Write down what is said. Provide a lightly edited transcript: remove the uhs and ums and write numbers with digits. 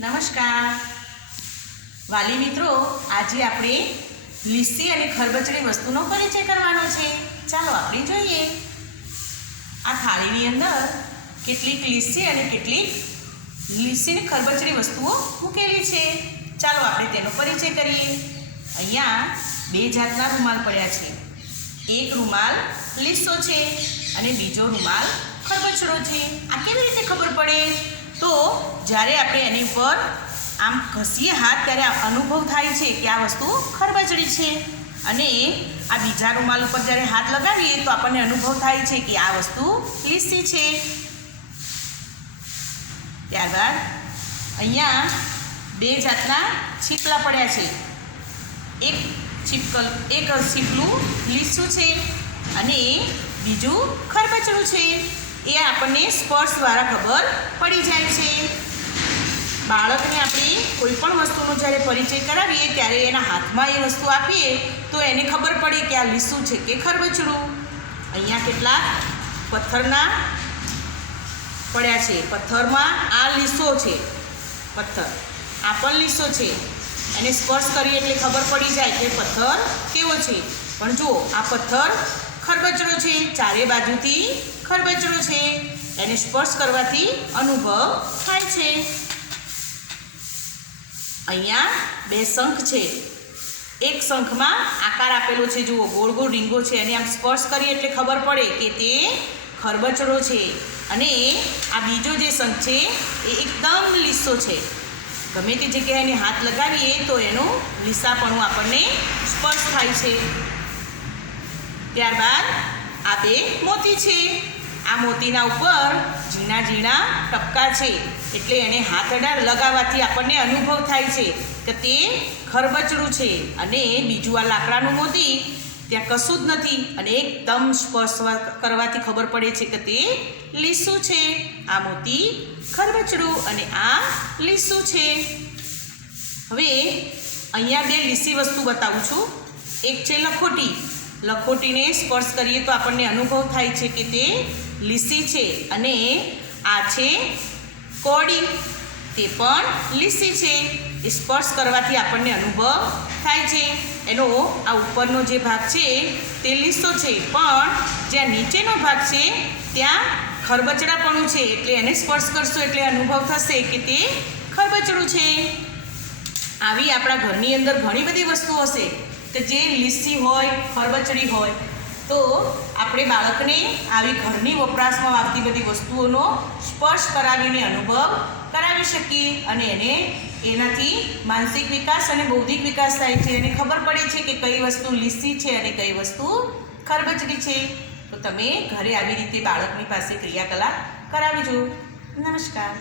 નમસ્કાર વાલી મિત્રો, આજે આપણે લીસી અને ખરબચડી વસ્તુનો પરિચય કરવાનો છે. ચાલો આપણે જોઈએ. આ થાળીની અંદર કેટલીક લીસી અને કેટલીક લીસી અને ખરબચડી વસ્તુઓ મૂકેલી છે. ચાલો આપણે તેનો પરિચય કરીએ. અહીંયા બે જાતના રૂમાલ પડ્યા છે. એક રૂમાલ લીસો છે અને બીજો રૂમાલ ખરબચડો છે. આ કેવી રીતે ખબર પડે? તો જ્યારે આપણે એની પર આમ ઘસીએ હાથ ત્યારે અનુભવ થાય છે કે આ વસ્તુ ખરબચડી છે, અને આ બીજા રૂમાલ ઉપર જ્યારે હાથ લગાવીએ તો આપણને અનુભવ થાય છે કે આ વસ્તુ લીસી છે. ત્યારબાદ અહીંયા બે જાતના છીપલા પડ્યા છે. એક છીપલું લીસું છે અને બીજું ખરબચડું છે. એ આપણને સ્પર્શ દ્વારા ખબર પડી જાય છે. બાળકને આપણે કોઈ પણ વસ્તુનો જ્યારે પરિચય કરાવીએ ત્યારે એના હાથમાં એ વસ્તુ આપીએ તો એને ખબર પડે કે આ લીસું છે કે ખરબચડું. અહીંયા કેટલાક પથ્થરના પડ્યા છે. પથ્થરમાં આ લીસો છે, પથ્થર આ પણ લીસો છે. એને સ્પર્શ કરીએ એટલે ખબર પડી જાય કે પથ્થર કેવો છે. પણ જુઓ, આ પથ્થર ખરબચડો છે, ચારે બાજુથી ખરબચડો છે. એને સ્પર્શ કરવાથી અનુભવ થાય છે. અહીંયા બે શંખ છે. એક શંખમાં આકાર આપેલો છે, જુઓ ગોળ ગોળ રીંગો છે. અને આમ સ્પર્શ કરીએ એટલે ખબર પડે કે તે ખરબચડો છે. અને આ બીજો જે શંખ છે એ એકદમ લીસો છે. ગમે તે જગ્યાએ એને હાથ લગાવીએ તો એનું લીસાપણું આપણને સ્પર્શ થાય છે. ત્યારબાદ આ બે મોતી છે. આ મોતીના ઉપર ઝીણા ઝીણા ટપકા છે, એટલે એને હાથ લગાવવાથી આપણને અનુભવ થાય છે કે તે ખરબચડું છે. અને બીજું આ લાકડાનું મોતી, ત્યાં કશું જ નથી અને એકદમ સ્પર્શ કરવાથી ખબર પડે છે કે તે લીસું છે. આ મોતી ખરબચડું અને આ લીસું છે. હવે અહીંયા બે લીસી વસ્તુ બતાવું છું. એક છે લખોટી. લખોટીને સ્પર્શ કરીએ તો આપણને અનુભવ થાય છે કે તે લીસી છે. અને આ છે કોડી, તે પણ લીસી છે. એ સ્પર્શ કરવાથી આપણને અનુભવ થાય છે. એનો આ ઉપરનો જે ભાગ છે તે લીસો છે, પણ જ્યાં નીચેનો ભાગ છે ત્યાં ખરબચડાપણું છે. એટલે એને સ્પર્શ કરશો એટલે અનુભવ થશે કે તે ખરબચડું છે. આવી આપણા ઘરની અંદર ઘણી બધી વસ્તુઓ હશે કે જે લીસી હોય, ખરબચડી હોય. તો આપણે બાળકને આવી ઘરની વપરાશમાં આવતી બધી વસ્તુઓનો સ્પર્શ કરાવીને અનુભવ કરાવી શકીએ, અને એને એનાથી માનસિક વિકાસ અને બૌદ્ધિક વિકાસ થાય છે. એને ખબર પડે છે કે કઈ વસ્તુ લીસી છે અને કઈ વસ્તુ ખરબચડી છે. તો તમે ઘરે આવી રીતે બાળકની પાસે ક્રિયાકલાપ કરાવી જુઓ. નમસ્કાર.